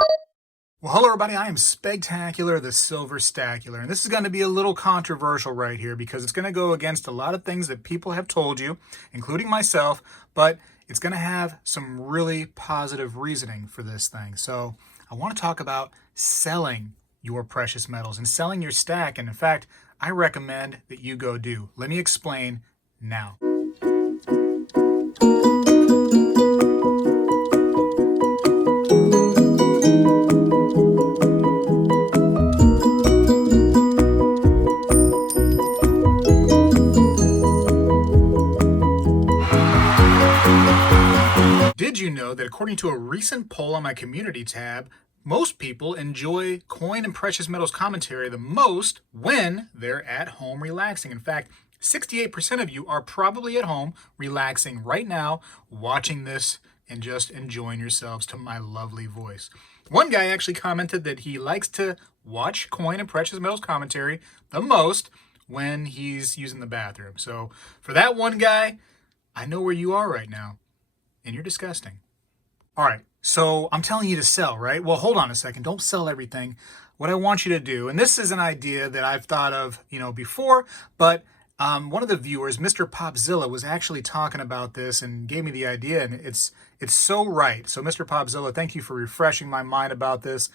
Well, hello everybody, I am Spegtacular, the Silver Stacular, and this is going to be a little controversial right here because it's going to go against a lot of things that people have told you, including myself, but it's going to have some really positive reasoning for this thing. So I want to talk about selling your precious metals and selling your stack, and in fact, I recommend that you go do. Let me explain now. Did you know that according to a recent poll on my community tab, most people enjoy coin and precious metals commentary the most when they're at home relaxing? In fact, 68% of you are probably at home relaxing right now, watching this and just enjoying yourselves to my lovely voice. One guy actually commented that he likes to watch coin and precious metals commentary the most when he's using the bathroom. So for that one guy, I know where you are right now. And you're disgusting. All right, so I'm telling you to sell, right? Well, hold on a second. Don't sell everything. What I want you to do, and this is an idea that I've thought of, before, but one of the viewers, Mr. Popzilla, was actually talking about this and gave me the idea, and it's so right. So, Mr. Popzilla, thank you for refreshing my mind about this.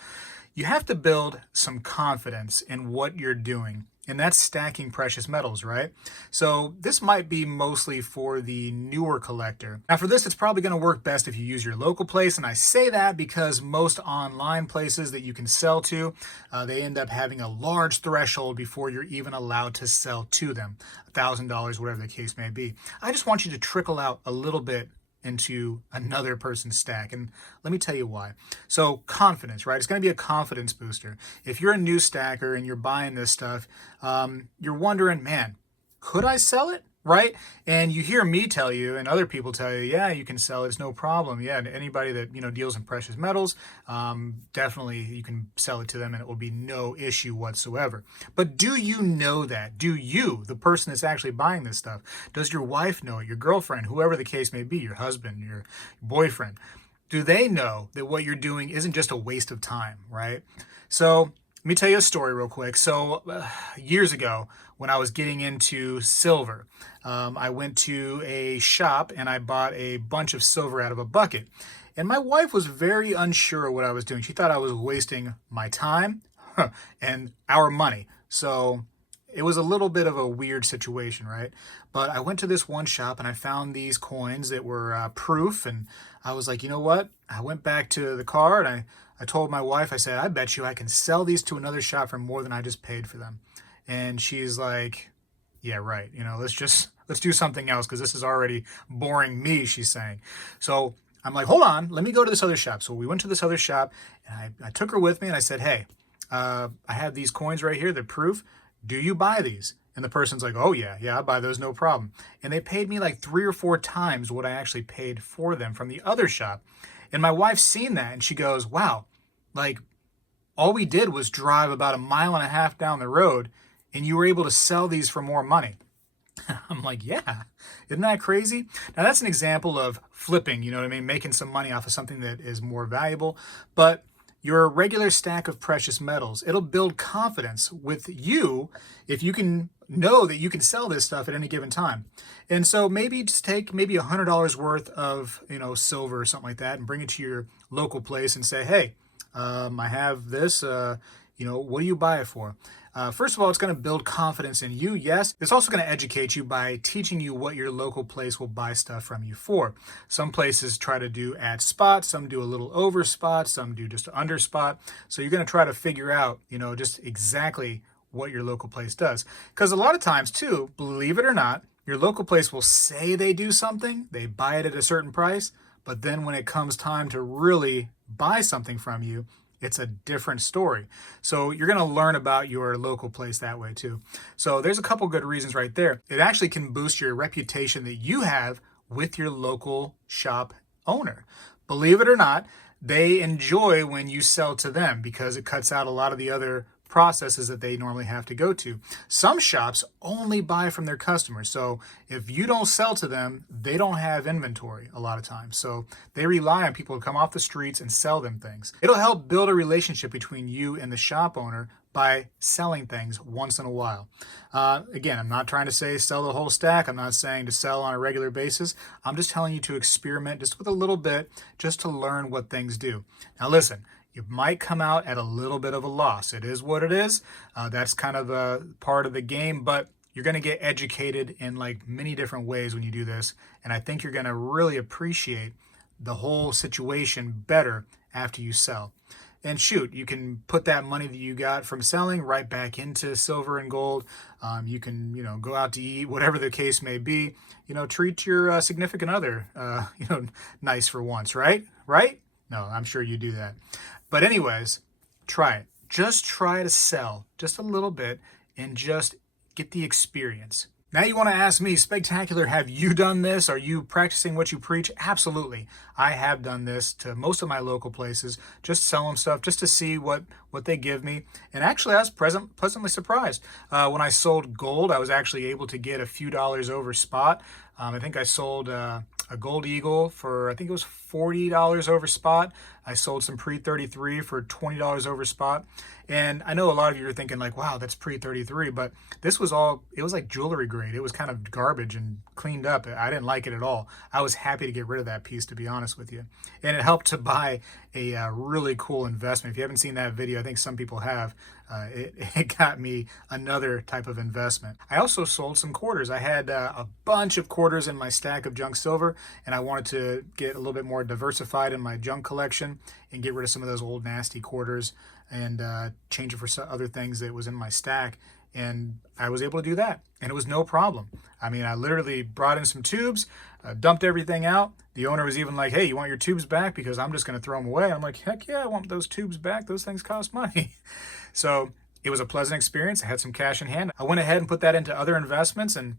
You have to build some confidence in what you're doing, and that's stacking precious metals, right? So this might be mostly for the newer collector. Now for this, it's probably going to work best if you use your local place, and I say that because most online places that you can sell to, they end up having a large threshold before you're even allowed to sell to them, $1,000, whatever the case may be. I just want you to trickle out a little bit into another person's stack. And let me tell you why. So confidence, right? It's going to be a confidence booster. If you're a new stacker and you're buying this stuff, you're wondering, man, could I sell it? Right? And you hear me tell you and other people tell you, yeah, you can sell it. It's no problem. Yeah, anybody that, deals in precious metals, definitely you can sell it to them and it will be no issue whatsoever. But do you know that? Do you, the person that's actually buying this stuff, does your wife know it, your girlfriend, whoever the case may be, your husband, your boyfriend, do they know that what you're doing isn't just a waste of time, right? So let me tell you a story real quick. So years ago, when I was getting into silver, I went to a shop and I bought a bunch of silver out of a bucket. And my wife was very unsure of what I was doing. She thought I was wasting my time and our money. So it was a little bit of a weird situation, right? But I went to this one shop and I found these coins that were proof. And I was like, you know what? I went back to the car and I told my wife, I said, I bet you I can sell these to another shop for more than I just paid for them. And she's like, yeah, right. Let's do something else because this is already boring me, she's saying. So I'm like, hold on, let me go to this other shop. So we went to this other shop and I took her with me and I said, hey, I have these coins right here. They're proof. Do you buy these? And the person's like, oh yeah, I buy those, no problem. And they paid me like 3 or 4 times what I actually paid for them from the other shop. And my wife's seen that and she goes, wow, like all we did was drive about 1.5 miles down the road and you were able to sell these for more money. I'm like, yeah, isn't that crazy? Now that's an example of flipping, you know what I mean? Making some money off of something that is more valuable. But your regular stack of precious metals, it'll build confidence with you if you can know that you can sell this stuff at any given time. And so maybe just take maybe $100 worth of, silver or something like that and bring it to your local place and say, hey, I have this, what do you buy it for? First of all, it's going to build confidence in you, yes. It's also going to educate you by teaching you what your local place will buy stuff from you for. Some places try to do at spot, some do a little over spot, some do just under spot. So you're going to try to figure out, just exactly what your local place does. Because a lot of times too, believe it or not, your local place will say they do something, they buy it at a certain price, but then when it comes time to really buy something from you, it's a different story. So you're going to learn about your local place that way too. So there's a couple good reasons right there. It actually can boost your reputation that you have with your local shop owner. Believe it or not, they enjoy when you sell to them because it cuts out a lot of the other processes that they normally have to go to. Some shops only buy from their customers. So if you don't sell to them, they don't have inventory a lot of times. So they rely on people to come off the streets and sell them things. It'll help build a relationship between you and the shop owner by selling things once in a while. Again, I'm not trying to say sell the whole stack. I'm not saying to sell on a regular basis. I'm just telling you to experiment just with a little bit, just to learn what things do. Now listen, you might come out at a little bit of a loss. It is what it is. That's kind of a part of the game, but you're going to get educated in like many different ways when you do this. And I think you're going to really appreciate the whole situation better after you sell. And shoot, you can put that money that you got from selling right back into silver and gold. You can, go out to eat, whatever the case may be. Treat your significant other, nice for once, right? Right? No, I'm sure you do that. But anyways, try it. Just try to sell just a little bit and just get the experience. Now you want to ask me, Spegtacular, have you done this? Are you practicing what you preach? Absolutely. I have done this to most of my local places, just sell them stuff just to see what they give me. And actually, I was pleasantly surprised. When I sold gold, I was actually able to get a few dollars over spot. I think I sold a gold eagle for, I think it was $40 over spot. I sold some pre-33 for $20 over spot. And I know a lot of you are thinking like, wow, that's pre-33, but this was it was like jewelry grade. It was kind of garbage and cleaned up. I didn't like it at all. I was happy to get rid of that piece, to be honest with you. And it helped to buy a really cool investment. If you haven't seen that video, I think some people have. It got me another type of investment. I also sold some quarters. I had a bunch of quarters in my stack of junk silver, and I wanted to get a little bit more diversified in my junk collection and get rid of some of those old nasty quarters and change it for some other things that was in my stack. And I was able to do that, and it was no problem. I mean, I literally brought in some tubes, dumped everything out. The owner was even like, hey, you want your tubes back? Because I'm just going to throw them away. I'm like, heck yeah, I want those tubes back. Those things cost money. So it was a pleasant experience. I had some cash in hand. I went ahead and put that into other investments, and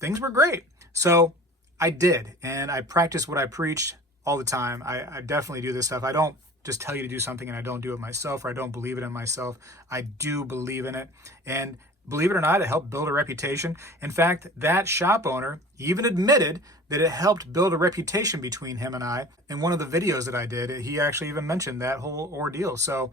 things were great. So I did, and I practiced what I preached all the time. I definitely do this stuff. I don't just tell you to do something and I don't do it myself, or I don't believe it in myself. I do believe in it. And believe it or not, it helped build a reputation. In fact, that shop owner even admitted that it helped build a reputation between him and I. In one of the videos that I did, he actually even mentioned that whole ordeal. So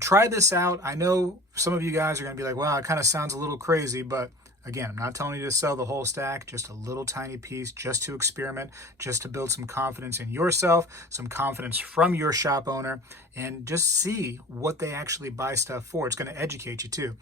try this out. I know some of you guys are going to be like, wow, it kind of sounds a little crazy, but again, I'm not telling you to sell the whole stack, just a little tiny piece, just to experiment, just to build some confidence in yourself, some confidence from your shop owner, and just see what they actually buy stuff for. It's going to educate you too.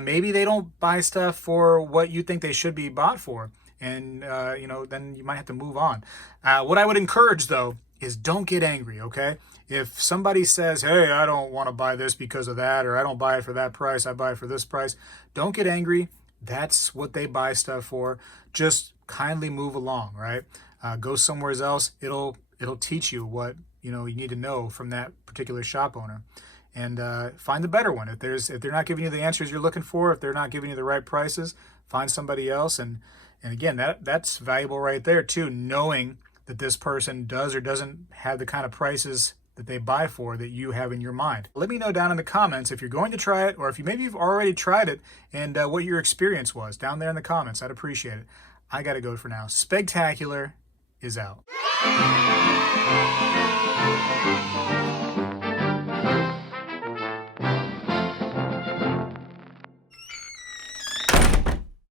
Maybe they don't buy stuff for what you think they should be bought for, and then you might have to move on. What I would encourage though is don't get angry, okay? If somebody says, hey, I don't want to buy this because of that, or I don't buy it for that price, I buy it for this price, don't get angry. That's what they buy stuff for. Just kindly move along, right? Go somewhere else. It'll teach you what you need to know from that particular shop owner, and find the better one. If they're not giving you the answers you're looking for, if they're not giving you the right prices, find somebody else. And again, that's valuable right there too, knowing that this person does or doesn't have the kind of prices that they buy for that you have in your mind. Let me know down in the comments if you're going to try it, or if maybe you've already tried it, and what your experience was down there in the comments. I'd appreciate it. I gotta go for now. Spegtacular is out.